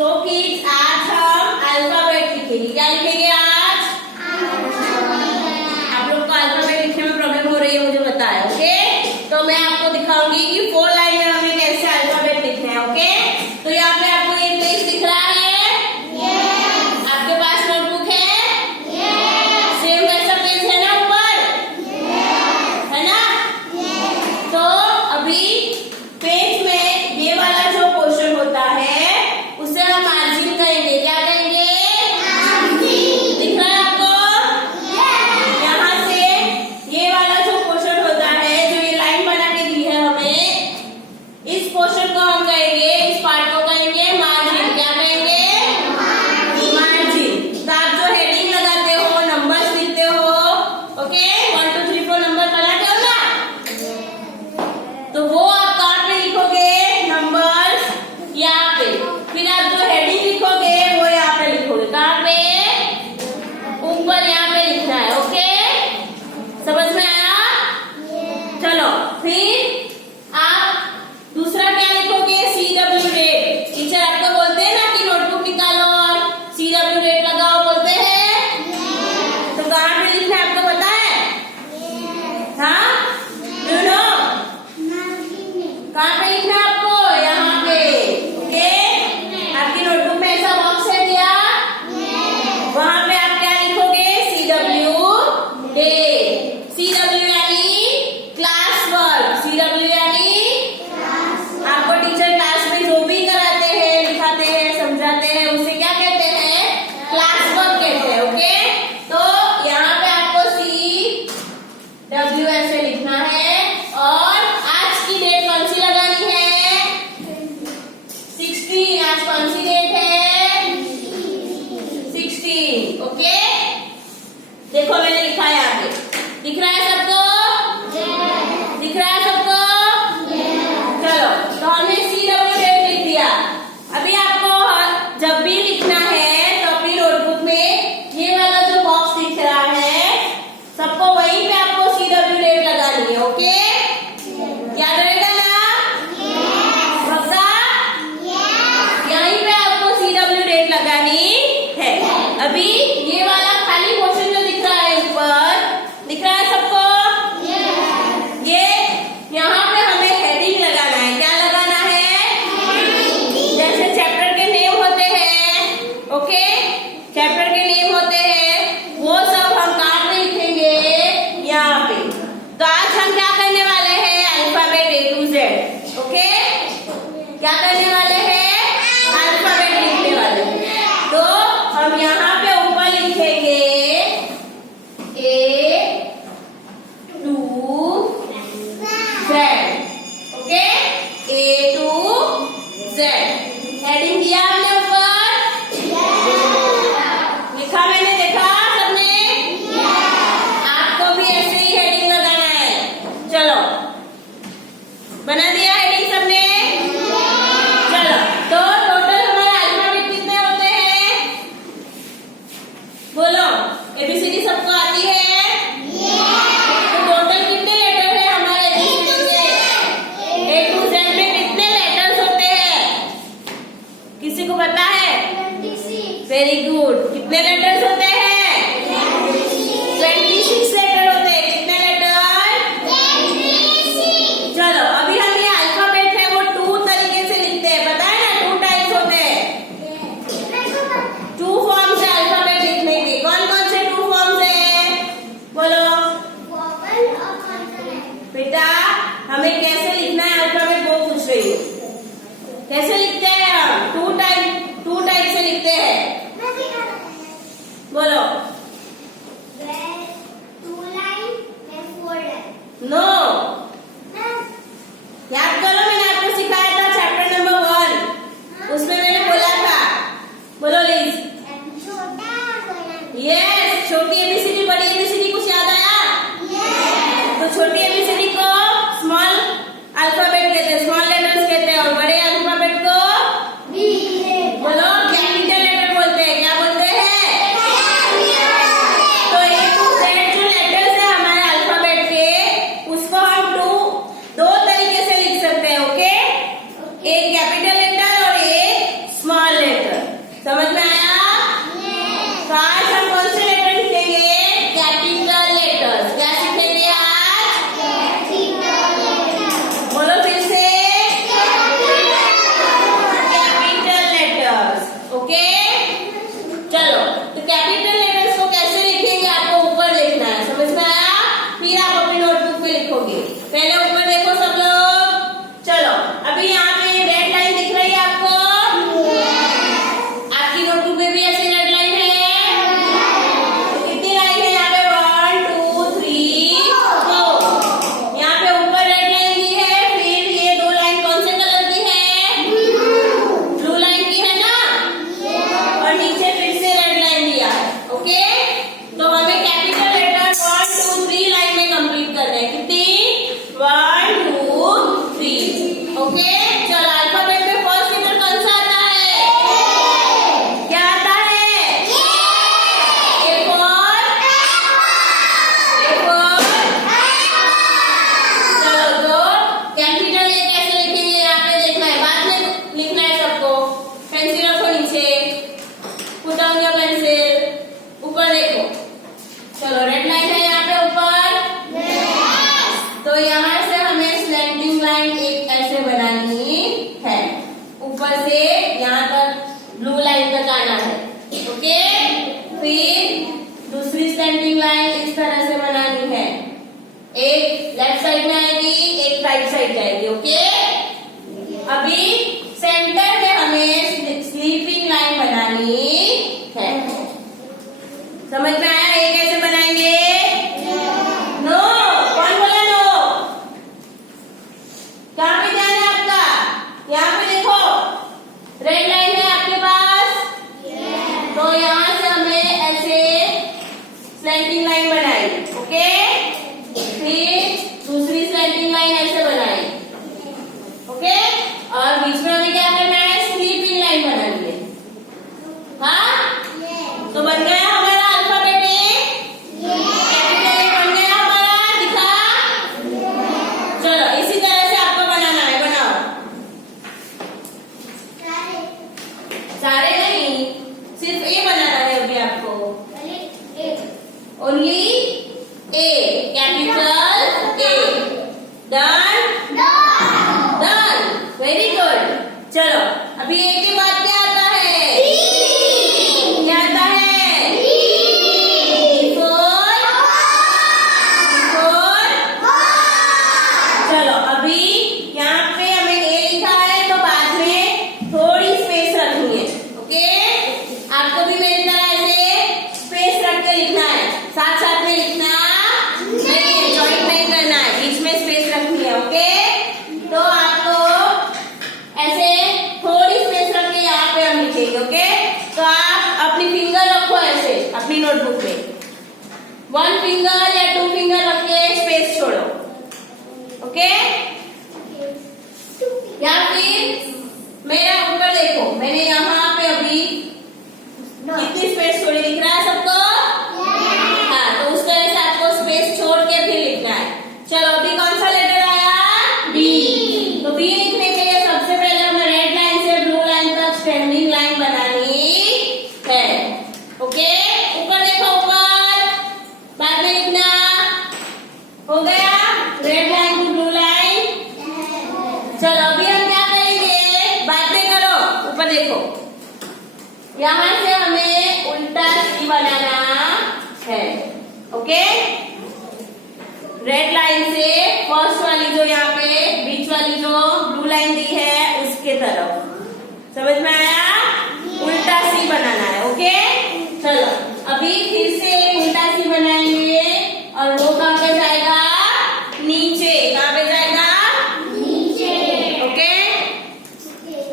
So kids आज हम alphabet लिखेंगे। क्या लिखेंगे आज? आप लोग को अल्फाबेट लिखने में प्रॉब्लम हो रही है मुझे पता है। ओके, तो मैं आपको दिखाऊंगी कि 4 लाइन में हमें कैसे अल्फाबेट लिखना है। ओके, तो यहाँ पे आपको एक पेज दिख रहा है। आपके पास नोटबुक है? सेम वैसा पेज है ना ऊपर? है ना? तो अभी पेज में ये वाला जो पोर्शन होता है उसे हम मार्जिन कहेंगे। क्या कहेंगे? दिख रहा है आपको? यहाँ से ये वाला जो पोर्शन होता है, जो ये लाइन बना के दी है हमें, इस पोर्शन को हम कहेंगे, इस पार्ट को कहेंगे मार्जिन। क्या कहेंगे? मार्जिन। तो आप जो हेडिंग लगाते हो, नंबर्स लिखते हो, ओके, 1 2 3 4 नंबर बनाते हो ना, तो वो आप कहाँ पे लिखोगे? नंबर्स यहाँ पे। फिर आप जो हेडिंग लिखोगे वो यहाँ पे लिखोगे। कहाँ पे? ऊपर यहाँ पे लिखना है। ओके, समझ में आया? चलो, फिर आप दूसरा क्या लिखोगे? CW rate. टीचर आपको बोलते हैं ना कि नोटबुक निकालो और CW रेट लगाओ, बोलते हैं। तो कहाँ पे लिखना है आपको पता है? हाँ, यू नो कहाँ पे लिखना है आपको? यहाँ पे। ओके, आपकी नोटबुक में ऐसा बॉक्स है दिया, वहां पे आप क्या लिखोगे? CW day. CW यानी क्लास वर्क। CW यानी आपको टीचर क्लास में जो भी कराते हैं, लिखाते हैं, समझाते हैं, उसे क्या कहते हैं? क्लास वर्क कहते हैं। ओके, तो यहाँ पे आपको CW ऐसे लिखना है। और आज की डेट कौन सी लगानी है? 16। आज कौन सी डेट है? 16। ओके, देखो मैंने लिखा है यहाँ पे। दिख रहा है सबको? दिख रहा है सबको? चलो, तो हमने CW डेट लिख दिया। अभी आपको जब भी लिखना है तो अपनी नोटबुक में ये वाला जो बॉक्स दिख रहा है, सबको वहीं पे आपको CW डेट लगानी है। ओके, याद रहेगा ना? पक्का? यहीं पे आपको CW डेट लगानी है। अभी ये वाला खाली पोर्शन जो दिख रहा है ऊपर, दिख रहा है सबको? ये यहाँ पे हमें हेडिंग लगाना है। क्या लगाना है? जैसे चैप्टर के नेम होते हैं, ओके, चैप्टर के नेम होते हैं, वो सब हम कहाँ पे लिखेंगे? यहाँ पे। तो आज हम क्या करने वाले हैं? Alphabet A to Z। Okay, क्या करने वाले हैं? अल्फाबेट लिखने वाले हैं। तो हम यहाँ पे ऊपर लिखेंगे A to Z। Okay, A to Z heading दिया हमने ऊपर, लिखा मैंने, देखा सबने? आपको भी ऐसे ही हेडिंग लगाना है। चलो, बना दिया हेडिंग सबने? चलो, तो टोटल हमारे अल्फाबेट कितने होते हैं? बोलो, ABCD सबको आती है? तो टोटल कितने लेटर है हमारे ABCD में? A to Z में कितने लेटर्स होते हैं? किसी को पता है? Very good. कितने लेटर्स होते हैं? 26 लेटर होते हैं। कितने लेटर? चलो, अभी हम ये अल्फाबेट है वो 2 तरीके से लिखते हैं। पता है ना? 2 टाइप्स होते हैं। 2 फॉर्म से अल्फाबेट लिखने के। कौन कौन से 2 फॉर्म्स है? बोलो बेटा, हमें कैसे लिखना है अल्फाबेट वो पूछ रही हूँ। कैसे लिखते हैं हम? 2 टाइप से लिखते हैं। बोलो। नो, याद करो, मैंने आपको सिखाया था चैप्टर नंबर 1, उसमें मैंने बोला था। बोलो लीज। यस, छोटी ABCD बड़ी ABCD कुछ याद आया? तो छोटी ABCD को स्मॉल अल्फाबेट कहते हैं, स्मॉल लेटर्स कहते हैं, और बड़े अल्फाबेट को बोलो कैपिटल लेटर बोलते हैं। क्या बोलते हैं? ऊपर से यहाँ तक ब्लू लाइन तक आना है। ओके, फिर दूसरी स्टैंडिंग लाइन इस तरह से बनानी है, एक लेफ्ट साइड में आएगी, एक राइट साइड जाएगी। ओके, अभी सेंटर में हमें स्लीपिंग लाइन बनानी है। समझ में आया ये कैसे बनाएंगे? नो, कौन बोला नो? कहाँ पे ध्यान है आपका? यहाँ पे देखो, रेड लाइन है आपके पास, तो यहाँ से हमें ऐसे स्लैंटिंग लाइन बनाई। ओके, फिर दूसरी स्लैंटिंग लाइन ऐसे बनाई। ओके, और बीच में हमें क्या करना है? स्लीपिंग लाइन बनानी है। हाँ, तो बन गया हमारा अल्फाबेट ए, कैपिटल ए बन गया हमारा, दिखा? चलो इसी तरह से आपको बनाना है, बनाओ। सारे नहीं, सिर्फ ए बनाना है अभी आपको, only A, capital A. Done? Done, very good. चलो अभी ए के बाद क्या आता है? क्या आता है? चलो अभी यहाँ पे हमें ए लिखा है, तो बाद में थोड़ी स्पेस रखनी है। ओके, आपको भी मेरी तरह ऐसे स्पेस रख के लिखना है, साथ साथ में लिखना नहीं है, जॉइंट नहीं करना है, बीच में स्पेस रखनी है। ओके, तो आपको ऐसे थोड़ी स्पेस रख के यहाँ पे हम लिखेंगे। ओके, तो आप अपनी फिंगर रखो ऐसे अपनी नोटबुक में, 1 फिंगर या 2 फिंगर रख के स्पेस छोड़ो। ओके, या फिर मेरा ऊपर देखो, मैंने यहाँ पे अभी कितनी स्पेस छोड़ी, दिख रहा है सबको? हाँ, तो उस तरह से आपको स्पेस छोड़ के फिर लिखना है। चलो अभी कौन सा लेटर आया? बी। तो बी लिखने के लिए सबसे पहले हमें रेड लाइन से ब्लू लाइन तक स्टैंडिंग लाइन बनानी है। ओके, ऊपर देखो, ऊपर, बाद में लिखना। हो गया red line to blue line. चलो अभी हम क्या करेंगे? बातें करो, ऊपर देखो, यहाँ से हमें उल्टा सी बनाना है। ओके, रेड लाइन से फर्स्ट वाली जो यहाँ पे बीच वाली जो ब्लू लाइन दी है उसके तरफ, समझ में आया? उल्टा सी बनाना है। ओके, चलो अभी फिर से उल्टा सी बनाएंगे, और वो कहाँ पे जाएगा? नीचे। कहाँ पे जाएगा? नीचे। ओके,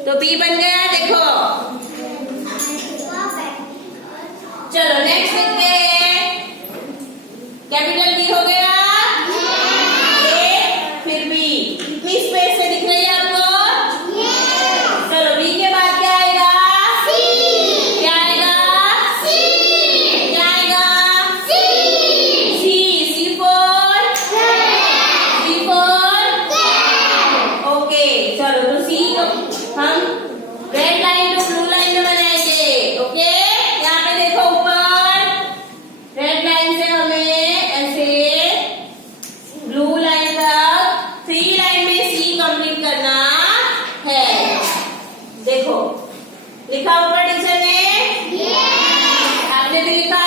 तो बी बन गया, देखो। चलो नेक्स्ट देखते हैं, कैपिटल बी हो गया, ए, फिर बी। कितनी स्पेस से दिख रही है आपको? चलो बी के बाद क्या आएगा? क्या आएगा? क्या आएगा? C for? C for? Okay, चलो तो सी को हम red line to blue line में बनाएंगे। ओके, यहाँ पे देखो, ऊपर रेड लाइन से हमें ऐसे ब्लू लाइन तक 3 लाइन में सी कंप्लीट करना है। देखो लिखा ऊपर टीचर ने, आपने भी लिखा,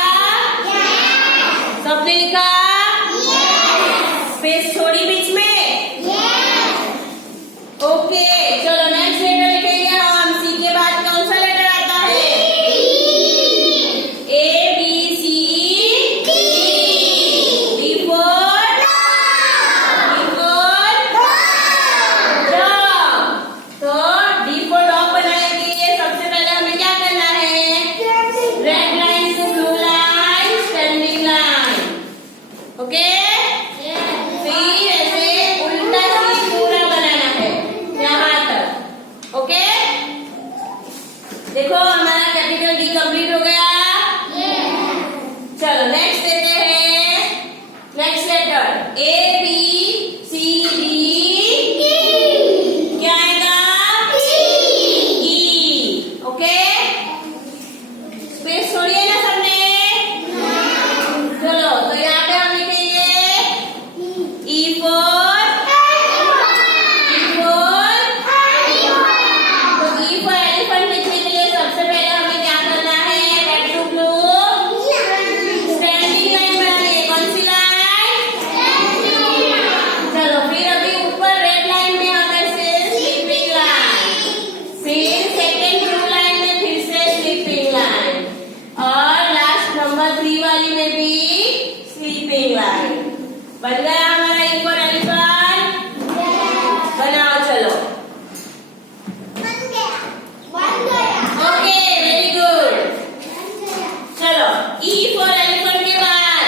सबने लिखा, स्पेस छोड़ी बीच में। ओके, चलो नेक्स्ट लेटर लिखेंगे हम। सी के बाद कौन सा लेटर आता है? A, B, C, D for? Dog. तो डी फॉर डॉग बनाने के लिए सबसे पहले हमें क्या करना है? रेड लाइन से blue line, standing line. Okay, फिर ऐसे उल्टा सी पूरा बनाना है यहाँ तक। ओके, देखो हमारा कैपिटल डी कंप्लीट हो गया। चलो नेक्स्ट देते हैं, next letter A, B, C, D, क्या आएगा? ई। ओके, स्पेस छोड़िए ना सबने। चलो तो यहाँ पे हम लिखेंगे ई फॉर? तो ई बन गया हमारा E फॉर एलिफेंट। बनाओ चलो। Okay very good. चलो E फॉर एलिफेंट के बाद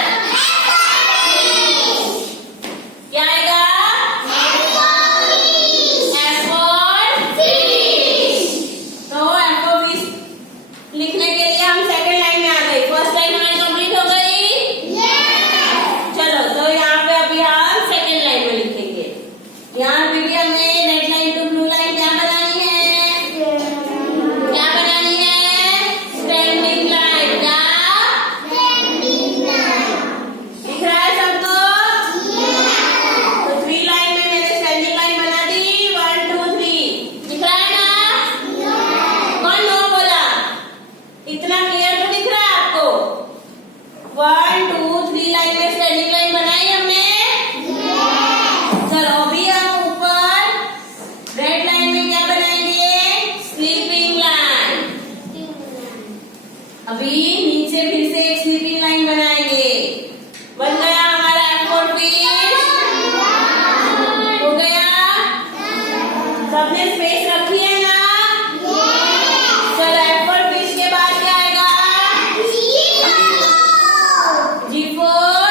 क्या आएगा? F for fish. तो F फॉर फिश लिखने के लिए हम सेकंड लाइन में आ गए। फर्स्ट लाइन हमारी कंप्लीट हो गई। चलो तो यहाँ पे अभी हम सेकंड लाइन में लिखेंगे। यहाँ पे भी हमें red line to blue line क्या बनानी है? क्या बनानी है? Standing line. क्या दिख रहा है सबको? तो 3 लाइन में मैंने स्टैंडिंग लाइन बना दी। 1 2 3 दिख रहा है ना? कौन नो बोला? इतना क्लियर तो दिख रहा है आपको? 1 2 3 लाइन में स्टैंडिंग लाइन बनाई हमने। चलो अभी हम ऊपर रेड लाइन में क्या बनाएंगे? Sleeping line. अभी नीचे फिर से एक स्लीपिंग लाइन बनाएंगे। बन गया हमारा F फॉर फिश। हो गया? सबने स्पेस रखी है ना? चलो F फॉर फिश के बाद क्या आएगा? G फॉर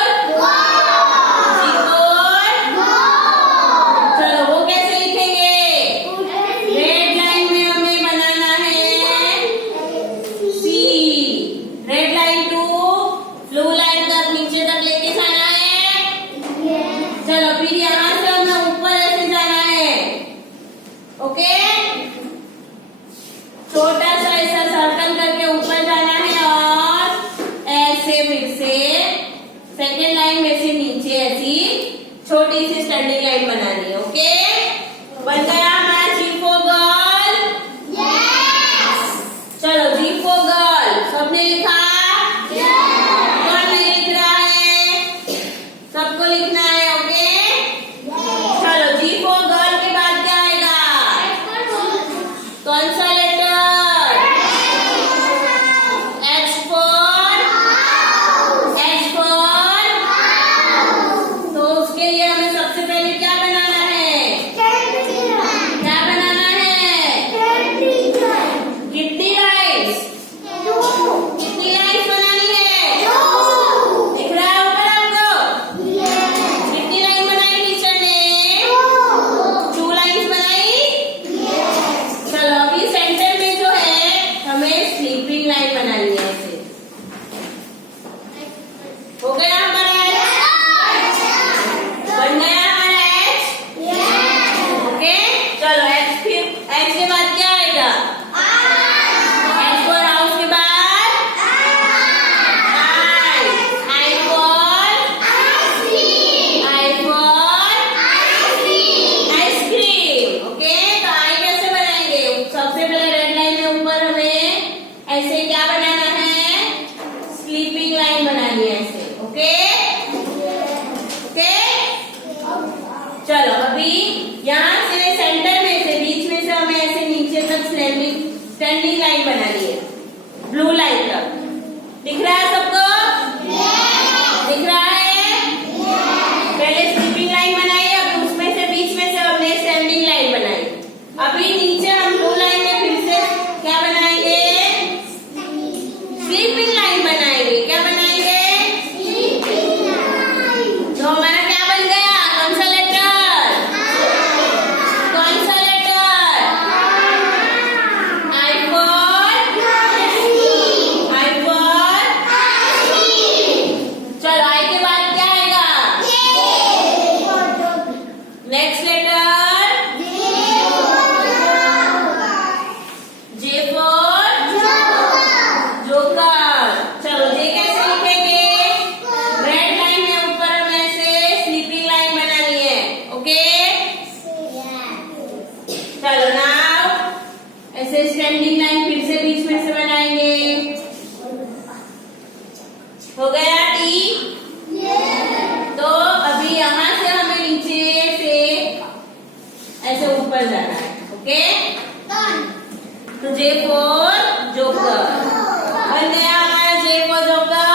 चलो वो कैसे लिखेंगे? रेड लाइन में हमें बनाना है C। Red line to blue line तक नीचे तक लेके जाना है। चलो फिर यहाँ से हमें ऊपर ऐसे जाना है। ओके छोटा सा ऐसा सर्कल करके ऊपर जाना है और ऐसे फिर से सेकेंड लाइन में से नीचे ऐसी छोटी सी स्टैंडिंग लाइन बनानी है। ओके बन गया हमारा G फॉर गर्ल। चलो G फॉर गर्ल सबने लिखा? कौन नहीं लिख रहा है? सबको लिखना है। ओके चलो G फॉर गर्ल के बाद क्या आएगा? कौन सा लेटर? H फॉर तो उसके लिए हमें सबसे पहले क्या बनाना है? क्या बनाना है? कितनी लाइन्स? कितनी लाइन्स बनानी है? दिख रहा है ऊपर आपको? कितनी लाइन बनाई टीचर ने? 2 लाइन्स बनाई। चलो अभी सेंटर में जो है हमें स्लीपिंग लाइन बनानी है ऐसे। हो गया हमारा बन गया हमारा H। ओके चलो H के बाद क्या आएगा? H फॉर हाउस के बाद I फॉर आइसक्रीम। ओके तो I कैसे बनाएंगे? सबसे पहले रेड लाइन में ऊपर हमें ऐसे क्या बनाना है? स्लीपिंग लाइन बनानी है ऐसे। ओके ओके चलो अभी यहाँ से सेंटर में से बीच में से हमें ऐसे नीचे तक स्टैंडिंग लाइन बनानी है ब्लू लाइन तक। दिख रहा है सबको? दिख रहा है? पहले स्लीपिंग लाइन बनाई अब उसमें से बीच में से हमने स्टैंडिंग लाइन बनाई। अभी नीचे हम ब्लू लाइन में फिर से क्या बनाएंगे? स्लीपिंग लाइन बनाएंगे। क्या बनाएंगे? तो हमारा क्या बन गया? कौन सा लेटर? कौन सा लेटर? I फॉर चलो I के बाद क्या आएगा? Next letter J for joker. चलो J कैसे लिखेंगे? रेड लाइन में ऊपर हमें ऐसे स्लीपिंग लाइन बनानी है। ओके चलो नाउ ऐसे स्टैंडिंग लाइन फिर से बीच में से बनाएंगे। हो गया T। तो अभी यहाँ से हमें नीचे से ऐसे ऊपर जाना है। ओके तो J फॉर जोकर बन गया हमारा J फॉर जोकर।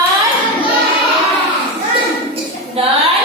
डन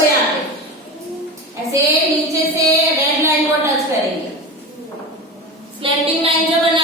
देखो यहाँ पे ऐसे नीचे से रेड लाइन को टच करेंगे, स्लैंटिंग लाइन जो बना